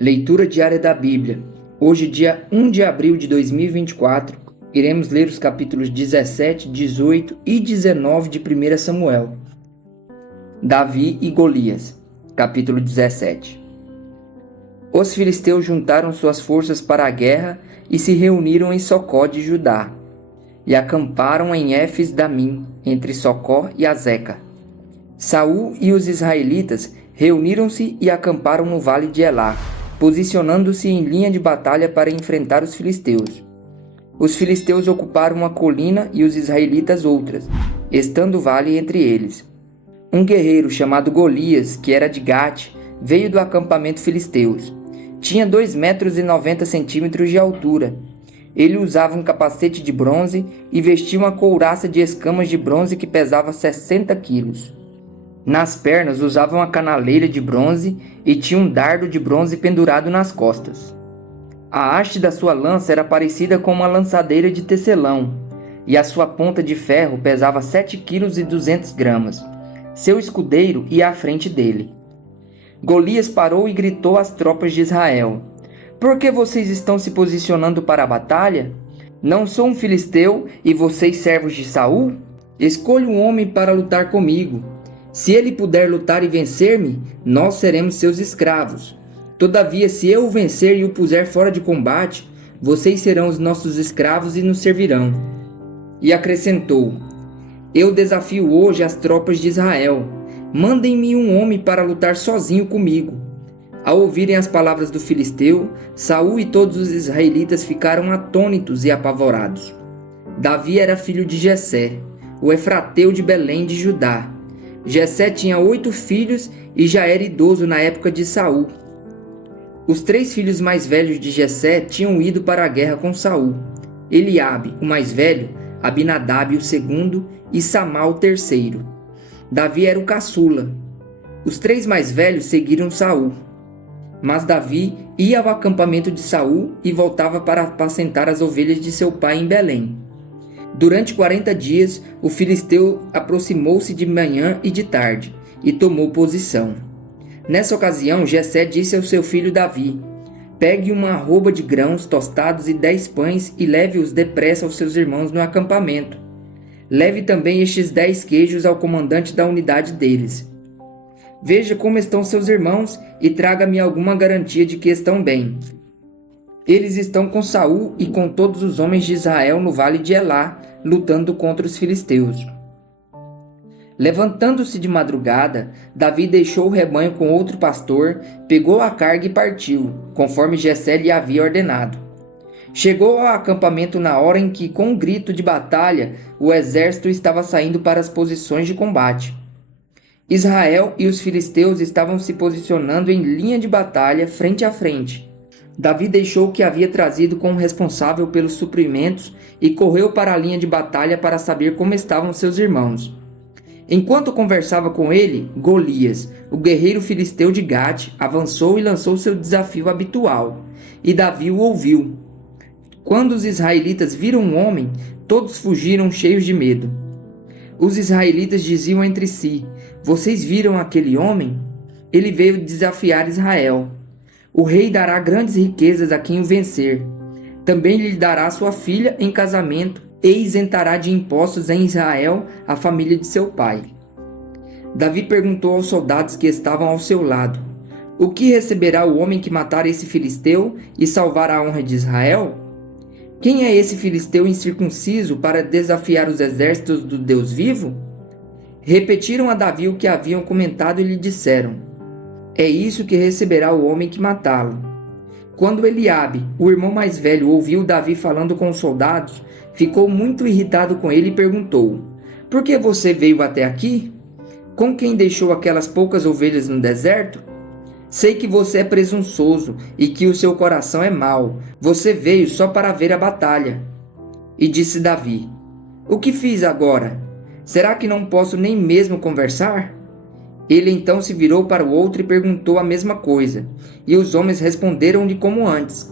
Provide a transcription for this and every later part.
Leitura diária da Bíblia. Hoje, dia 1 de abril de 2024, iremos ler os capítulos 17, 18 e 19 de 1 Samuel. Davi e Golias. Capítulo 17. Os filisteus juntaram suas forças para a guerra e se reuniram em Socó de Judá, e acamparam em Éfes-Damim, entre Socó e Azeca. Saul e os israelitas reuniram-se e acamparam no vale de Elá, posicionando-se em linha de batalha para enfrentar os filisteus. Os filisteus ocuparam uma colina e os israelitas outras, estando o vale entre eles. Um guerreiro chamado Golias, que era de Gate, veio do acampamento filisteus. Tinha 2,90 metros de altura. Ele usava um capacete de bronze e vestia uma couraça de escamas de bronze que pesava 60 quilos. Nas pernas usava uma canaleira de bronze e tinha um dardo de bronze pendurado nas costas. A haste da sua lança era parecida com uma lançadeira de tecelão, e a sua ponta de ferro pesava 7,2 kg. Seu escudeiro ia à frente dele. Golias parou e gritou às tropas de Israel: "Por que vocês estão se posicionando para a batalha? Não sou um filisteu e vocês servos de Saul? Escolha um homem para lutar comigo. Se ele puder lutar e vencer-me, nós seremos seus escravos. Todavia, se eu o vencer e o puser fora de combate, vocês serão os nossos escravos e nos servirão." E acrescentou: "Eu desafio hoje as tropas de Israel. Mandem-me um homem para lutar sozinho comigo." Ao ouvirem as palavras do filisteu, Saul e todos os israelitas ficaram atônitos e apavorados. Davi era filho de Jessé, o efrateu de Belém de Judá. Jessé tinha 8 filhos e já era idoso na época de Saul. Os 3 filhos mais velhos de Jessé tinham ido para a guerra com Saul: Eliabe, o mais velho, Abinadab, o segundo, e Samá, o terceiro. Davi era o caçula. Os 3 mais velhos seguiram Saul. Mas Davi ia ao acampamento de Saul e voltava para apacentar as ovelhas de seu pai em Belém. Durante 40 dias, o filisteu aproximou-se de manhã e de tarde, e tomou posição. Nessa ocasião, Jessé disse ao seu filho Davi: "Pegue uma arroba de grãos tostados e 10 pães e leve-os depressa aos seus irmãos no acampamento. Leve também estes 10 queijos ao comandante da unidade deles. Veja como estão seus irmãos e traga-me alguma garantia de que estão bem. Eles estão com Saul e com todos os homens de Israel no vale de Elá, lutando contra os filisteus." Levantando-se de madrugada, Davi deixou o rebanho com outro pastor, pegou a carga e partiu, conforme Jessé lhe havia ordenado. Chegou ao acampamento na hora em que, com um grito de batalha, o exército estava saindo para as posições de combate. Israel e os filisteus estavam se posicionando em linha de batalha, frente a frente. Davi deixou o que havia trazido com o responsável pelos suprimentos e correu para a linha de batalha para saber como estavam seus irmãos. Enquanto conversava com ele, Golias, o guerreiro filisteu de Gate, avançou e lançou seu desafio habitual, e Davi o ouviu. Quando os israelitas viram um homem, todos fugiram cheios de medo. Os israelitas diziam entre si: "Vocês viram aquele homem? Ele veio desafiar Israel. O rei dará grandes riquezas a quem o vencer. Também lhe dará sua filha em casamento e isentará de impostos em Israel a família de seu pai." Davi perguntou aos soldados que estavam ao seu lado: "O que receberá o homem que matar esse filisteu e salvar a honra de Israel? Quem é esse filisteu incircunciso para desafiar os exércitos do Deus vivo?" Repetiram a Davi o que haviam comentado e lhe disseram: "É isso que receberá o homem que matá-lo." Quando Eliabe, o irmão mais velho, ouviu Davi falando com os soldados, ficou muito irritado com ele e perguntou: "Por que você veio até aqui? Com quem deixou aquelas poucas ovelhas no deserto? Sei que você é presunçoso e que o seu coração é mau. Você veio só para ver a batalha." E disse Davi: "O que fiz agora? Será que não posso nem mesmo conversar?" Ele então se virou para o outro e perguntou a mesma coisa, e os homens responderam-lhe como antes.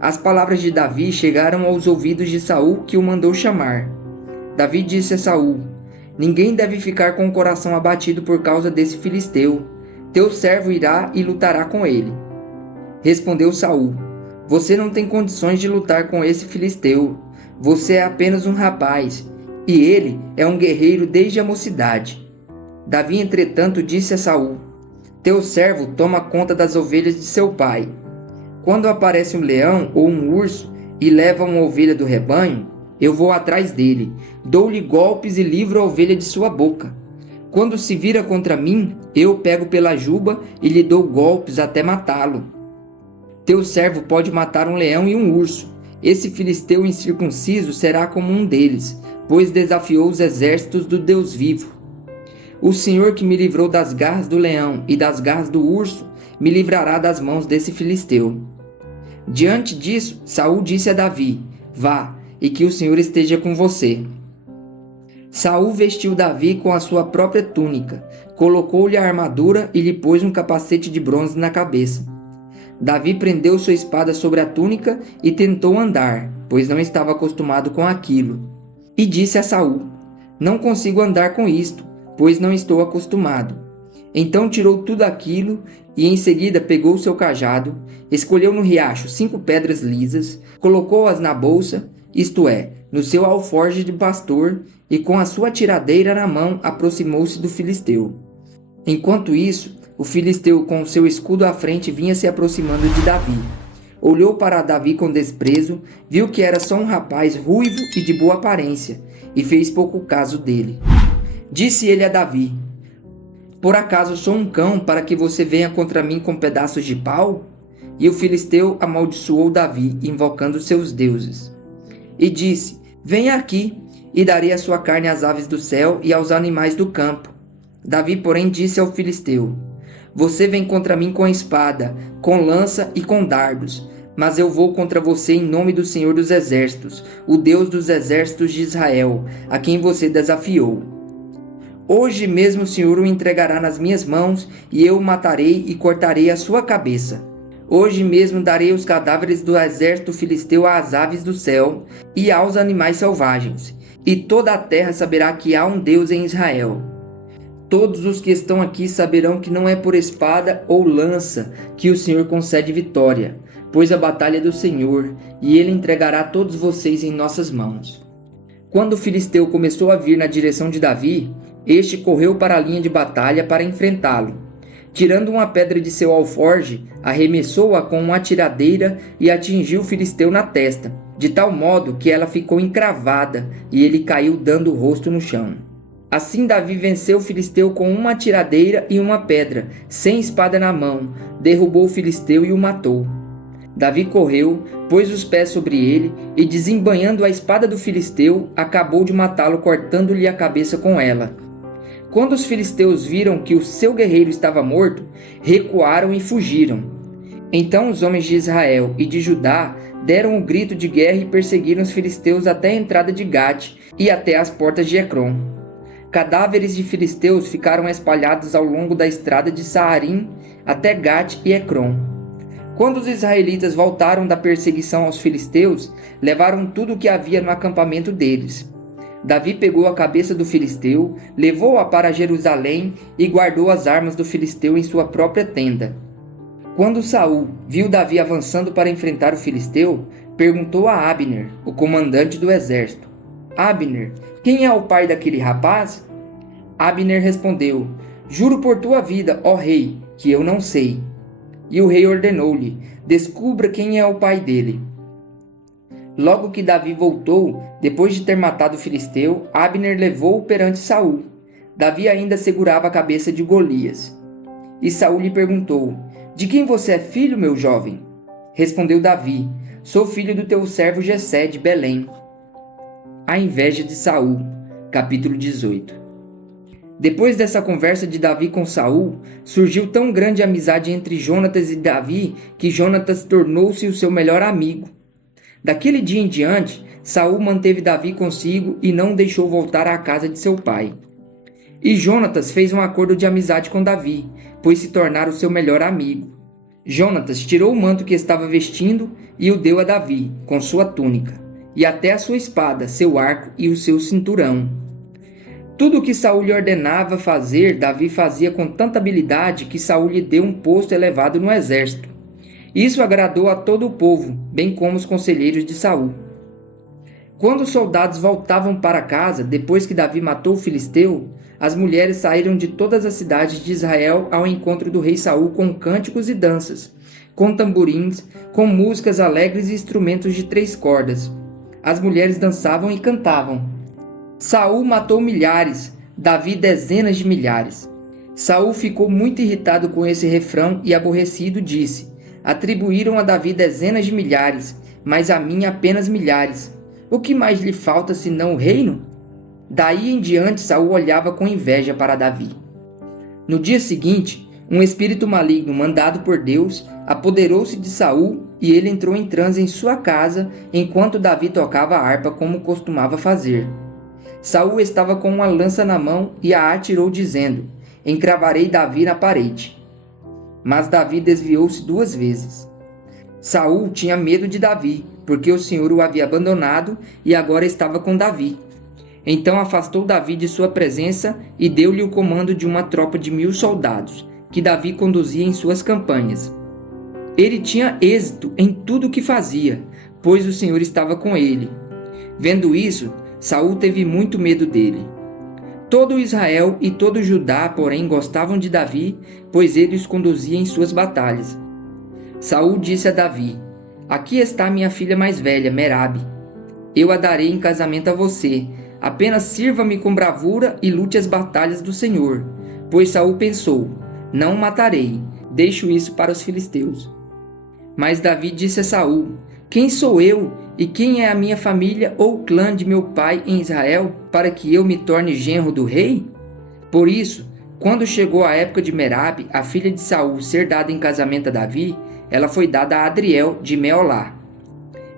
As palavras de Davi chegaram aos ouvidos de Saul, que o mandou chamar. Davi disse a Saul: "Ninguém deve ficar com o coração abatido por causa desse filisteu. Teu servo irá e lutará com ele." Respondeu Saul: Você não tem condições de lutar com esse filisteu. Você é apenas um rapaz, e ele é um guerreiro desde a mocidade. Davi, entretanto, disse a Saul: Teu servo toma conta das ovelhas de seu pai. Quando aparece um leão ou um urso e leva uma ovelha do rebanho, eu vou atrás dele, dou-lhe golpes e livro a ovelha de sua boca. Quando se vira contra mim, eu pego pela juba e lhe dou golpes até matá-lo. Teu servo pode matar um leão e um urso. Esse filisteu incircunciso será como um deles, pois desafiou os exércitos do Deus vivo. O Senhor que me livrou das garras do leão e das garras do urso, me livrará das mãos desse filisteu. Diante disso, Saul disse a Davi: Vá, e que o Senhor esteja com você. Saul vestiu Davi com a sua própria túnica, colocou-lhe a armadura e lhe pôs um capacete de bronze na cabeça. Davi prendeu sua espada sobre a túnica e tentou andar, pois não estava acostumado com aquilo. E disse a Saul: Não consigo andar com isto, pois não estou acostumado. Então tirou tudo aquilo e em seguida pegou seu cajado, escolheu no riacho 5 pedras lisas, colocou-as na bolsa, isto é, no seu alforje de pastor, e com a sua tiradeira na mão aproximou-se do filisteu. Enquanto isso, o filisteu com o seu escudo à frente vinha se aproximando de Davi. Olhou para Davi com desprezo, viu que era só um rapaz ruivo e de boa aparência, e fez pouco caso dele. Disse ele a Davi: Por acaso sou um cão para que você venha contra mim com pedaços de pau? E o filisteu amaldiçoou Davi, invocando seus deuses. E disse: Venha aqui, e darei a sua carne às aves do céu e aos animais do campo. Davi, porém, disse ao filisteu: Você vem contra mim com espada, com lança e com dardos, mas eu vou contra você em nome do Senhor dos Exércitos, o Deus dos exércitos de Israel, a quem você desafiou. Hoje mesmo o Senhor o entregará nas minhas mãos, e eu o matarei e cortarei a sua cabeça. Hoje mesmo darei os cadáveres do exército filisteu às aves do céu e aos animais selvagens, e toda a terra saberá que há um Deus em Israel. Todos os que estão aqui saberão que não é por espada ou lança que o Senhor concede vitória, pois a batalha é do Senhor, e ele entregará todos vocês em nossas mãos. Quando o filisteu começou a vir na direção de Davi, este correu para a linha de batalha para enfrentá-lo. Tirando uma pedra de seu alforje, arremessou-a com uma tiradeira e atingiu o filisteu na testa, de tal modo que ela ficou encravada e ele caiu dando o rosto no chão. Assim Davi venceu o filisteu com uma tiradeira e uma pedra, sem espada na mão, derrubou o filisteu e o matou. Davi correu, pôs os pés sobre ele e, desembainhando a espada do filisteu, acabou de matá-lo cortando-lhe a cabeça com ela. Quando os filisteus viram que o seu guerreiro estava morto, recuaram e fugiram. Então os homens de Israel e de Judá deram um grito de guerra e perseguiram os filisteus até a entrada de Gate e até as portas de Ecrom. Cadáveres de filisteus ficaram espalhados ao longo da estrada de Saarim até Gate e Ecrom. Quando os israelitas voltaram da perseguição aos filisteus, levaram tudo o que havia no acampamento deles. Davi pegou a cabeça do filisteu, levou-a para Jerusalém e guardou as armas do filisteu em sua própria tenda. Quando Saul viu Davi avançando para enfrentar o filisteu, perguntou a Abner, o comandante do exército: Abner, quem é o pai daquele rapaz? Abner respondeu: Juro por tua vida, ó rei, que eu não sei. E o rei ordenou-lhe: Descubra quem é o pai dele. Logo que Davi voltou, depois de ter matado o filisteu, Abner levou-o perante Saul. Davi ainda segurava a cabeça de Golias. E Saul lhe perguntou: De quem você é filho, meu jovem? Respondeu Davi: Sou filho do teu servo Jessé de Belém. A inveja de Saul, capítulo 18. Depois dessa conversa de Davi com Saul, surgiu tão grande amizade entre Jonatas e Davi que Jonatas tornou-se o seu melhor amigo. Daquele dia em diante, Saul manteve Davi consigo e não o deixou voltar à casa de seu pai. E Jonatas fez um acordo de amizade com Davi, pois se tornara o seu melhor amigo. Jonatas tirou o manto que estava vestindo e o deu a Davi, com sua túnica, e até a sua espada, seu arco e o seu cinturão. Tudo o que Saul lhe ordenava fazer, Davi fazia com tanta habilidade que Saul lhe deu um posto elevado no exército. Isso agradou a todo o povo, bem como os conselheiros de Saul. Quando os soldados voltavam para casa, depois que Davi matou o filisteu, as mulheres saíram de todas as cidades de Israel ao encontro do rei Saul com cânticos e danças, com tamborins, com músicas alegres e instrumentos de 3 cordas. As mulheres dançavam e cantavam. Saul matou milhares, Davi dezenas de milhares. Saul ficou muito irritado com esse refrão e aborrecido disse: atribuíram a Davi dezenas de milhares, mas a mim apenas milhares. O que mais lhe falta senão o reino? Daí em diante Saul olhava com inveja para Davi. No dia seguinte, um espírito maligno mandado por Deus apoderou-se de Saul e ele entrou em transe em sua casa enquanto Davi tocava a harpa como costumava fazer. Saul estava com uma lança na mão e a atirou dizendo: encravarei Davi na parede. Mas Davi desviou-se 2 vezes. Saul tinha medo de Davi, porque o Senhor o havia abandonado e agora estava com Davi. Então afastou Davi de sua presença e deu-lhe o comando de uma tropa de 1000 soldados, que Davi conduzia em suas campanhas. Ele tinha êxito em tudo o que fazia, pois o Senhor estava com ele. Vendo isso, Saul teve muito medo dele. Todo Israel e todo Judá, porém, gostavam de Davi, pois ele os conduzia em suas batalhas. Saul disse a Davi: aqui está minha filha mais velha, Merabe. Eu a darei em casamento a você. Apenas sirva-me com bravura e lute as batalhas do Senhor. Pois Saul pensou: não o matarei, deixo isso para os filisteus. Mas Davi disse a Saul: quem sou eu e quem é a minha família ou clã de meu pai em Israel, para que eu me torne genro do rei? Por isso, quando chegou a época de Merabe, a filha de Saul, ser dada em casamento a Davi, ela foi dada a Adriel de Meolá.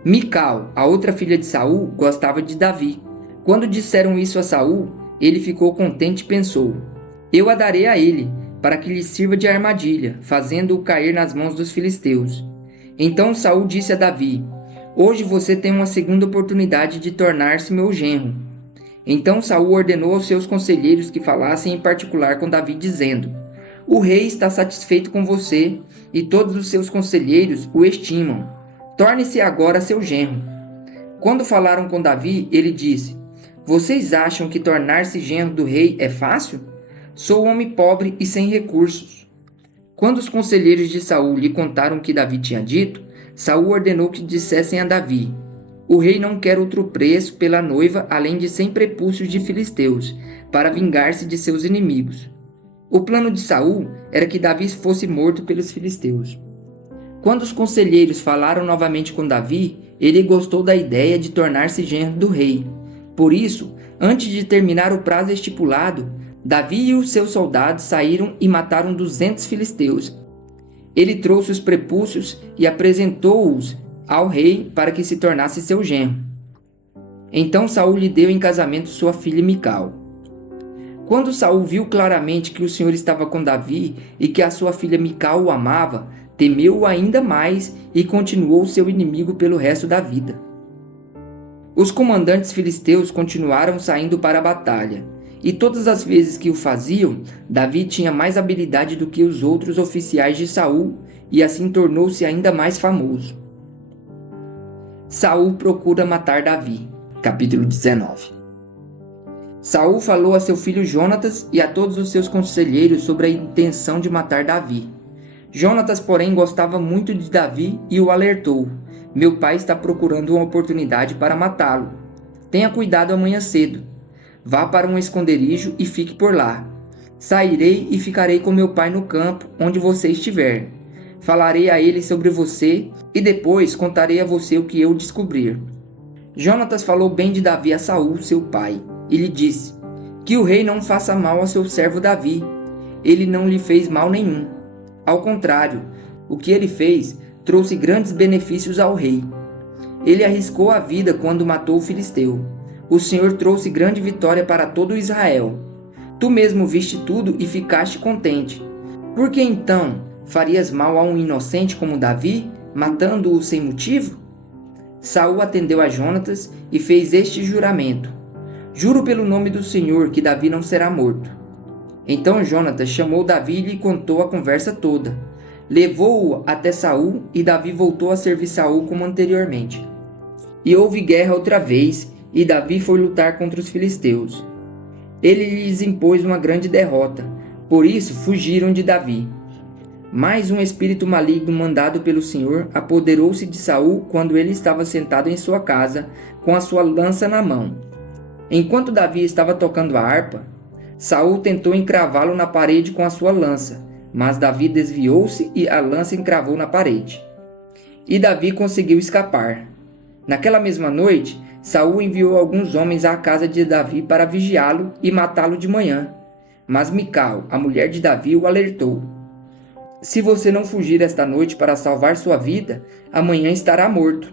Mical, a outra filha de Saul, gostava de Davi. Quando disseram isso a Saul, ele ficou contente e pensou: eu a darei a ele, para que lhe sirva de armadilha, fazendo-o cair nas mãos dos filisteus. Então Saul disse a Davi: hoje você tem uma segunda oportunidade de tornar-se meu genro. Então Saul ordenou aos seus conselheiros que falassem em particular com Davi, dizendo: o rei está satisfeito com você, e todos os seus conselheiros o estimam. Torne-se agora seu genro. Quando falaram com Davi, ele disse: vocês acham que tornar-se genro do rei é fácil? Sou homem pobre e sem recursos. Quando os conselheiros de Saul lhe contaram o que Davi tinha dito, Saul ordenou que dissessem a Davi: o rei não quer outro preço pela noiva além de 100 prepúcios de filisteus, para vingar-se de seus inimigos. O plano de Saul era que Davi fosse morto pelos filisteus. Quando os conselheiros falaram novamente com Davi, ele gostou da ideia de tornar-se genro do rei. Por isso, antes de terminar o prazo estipulado, Davi e os seus soldados saíram e mataram 200 filisteus. Ele trouxe os prepúcios e apresentou-os ao rei para que se tornasse seu genro. Então Saul lhe deu em casamento sua filha Mical. Quando Saul viu claramente que o Senhor estava com Davi e que a sua filha Mical o amava, temeu-o ainda mais e continuou seu inimigo pelo resto da vida. Os comandantes filisteus continuaram saindo para a batalha, e todas as vezes que o faziam, Davi tinha mais habilidade do que os outros oficiais de Saul, e assim tornou-se ainda mais famoso. Saul procura matar Davi. Capítulo 19. Saul falou a seu filho Jonatas e a todos os seus conselheiros sobre a intenção de matar Davi. Jonatas, porém, gostava muito de Davi e o alertou: meu pai está procurando uma oportunidade para matá-lo. Tenha cuidado amanhã cedo. Vá para um esconderijo e fique por lá. Sairei e ficarei com meu pai no campo, onde você estiver. Falarei a ele sobre você e depois contarei a você o que eu descobrir. Jonatas falou bem de Davi a Saul, seu pai, e lhe disse: que o rei não faça mal ao seu servo Davi. Ele não lhe fez mal nenhum. Ao contrário, o que ele fez trouxe grandes benefícios ao rei. Ele arriscou a vida quando matou o filisteu. O Senhor trouxe grande vitória para todo Israel. Tu mesmo viste tudo e ficaste contente. Por que então farias mal a um inocente como Davi, matando-o sem motivo? Saul atendeu a Jonatas e fez este juramento: juro pelo nome do Senhor que Davi não será morto. Então Jonatas chamou Davi e lhe contou a conversa toda. levou-o até Saul, e Davi voltou a servir Saul como anteriormente. E houve guerra outra vez, e Davi foi lutar contra os filisteus. Ele lhes impôs uma grande derrota, por isso fugiram de Davi. Mas um espírito maligno mandado pelo Senhor apoderou-se de Saul quando ele estava sentado em sua casa, com a sua lança na mão. Enquanto Davi estava tocando a harpa, Saul tentou encravá-lo na parede com a sua lança, mas Davi desviou-se e a lança encravou na parede. E Davi conseguiu escapar. Naquela mesma noite, Saul enviou alguns homens à casa de Davi para vigiá-lo e matá-lo de manhã. Mas Mical, a mulher de Davi, o alertou: se você não fugir esta noite para salvar sua vida, amanhã estará morto.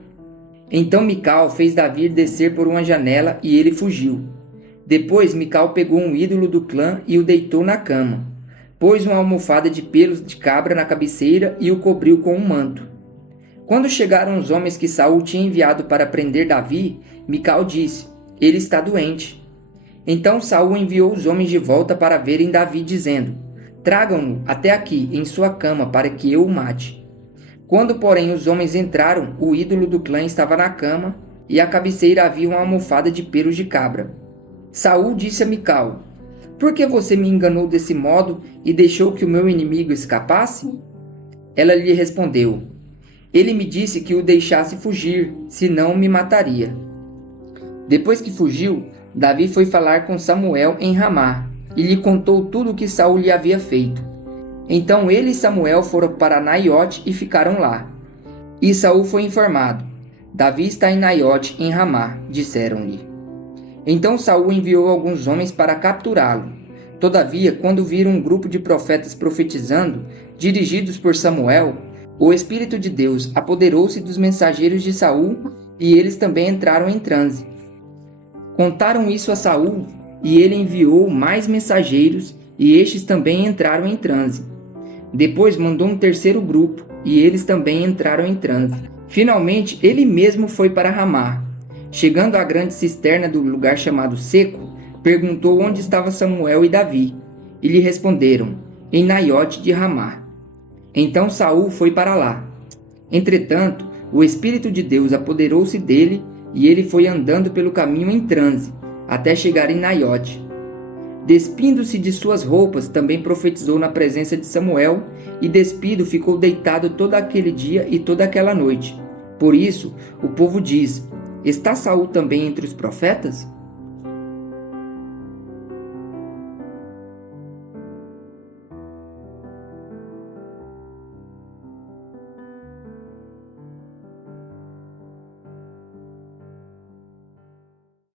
Então Mical fez Davi descer por uma janela e ele fugiu. Depois Mical pegou um ídolo do clã e o deitou na cama. Pôs uma almofada de pelos de cabra na cabeceira e o cobriu com um manto. Quando chegaram os homens que Saul tinha enviado para prender Davi, Mical disse: ele está doente. Então Saul enviou os homens de volta para verem Davi, dizendo: tragam-no até aqui, em sua cama, para que eu o mate. Quando, porém, os homens entraram, o ídolo do clã estava na cama, e à cabeceira havia uma almofada de pelos de cabra. Saul disse a Mical: por que você me enganou desse modo e deixou que o meu inimigo escapasse? Ela lhe respondeu: ele me disse que o deixasse fugir, senão me mataria. Depois que fugiu, Davi foi falar com Samuel em Ramá, e lhe contou tudo o que Saul lhe havia feito. Então ele e Samuel foram para Naiote e ficaram lá. E Saul foi informado: Davi está em Naiote, em Ramá, disseram-lhe. Então Saul enviou alguns homens para capturá-lo. Todavia, quando viram um grupo de profetas profetizando, dirigidos por Samuel, o Espírito de Deus apoderou-se dos mensageiros de Saul, e eles também entraram em transe. Contaram isso a Saul, e ele enviou mais mensageiros, e estes também entraram em transe. Depois mandou um terceiro grupo, e eles também entraram em transe. Finalmente, ele mesmo foi para Ramá. Chegando à grande cisterna do lugar chamado Seco, perguntou onde estava Samuel e Davi, e lhe responderam: em Naiote de Ramá. Então Saul foi para lá. Entretanto, o Espírito de Deus apoderou-se dele, e ele foi andando pelo caminho em transe, até chegar em Naiote. Despindo-se de suas roupas, também profetizou na presença de Samuel, e despido ficou deitado todo aquele dia e toda aquela noite. Por isso, o povo diz: está Saul também entre os profetas?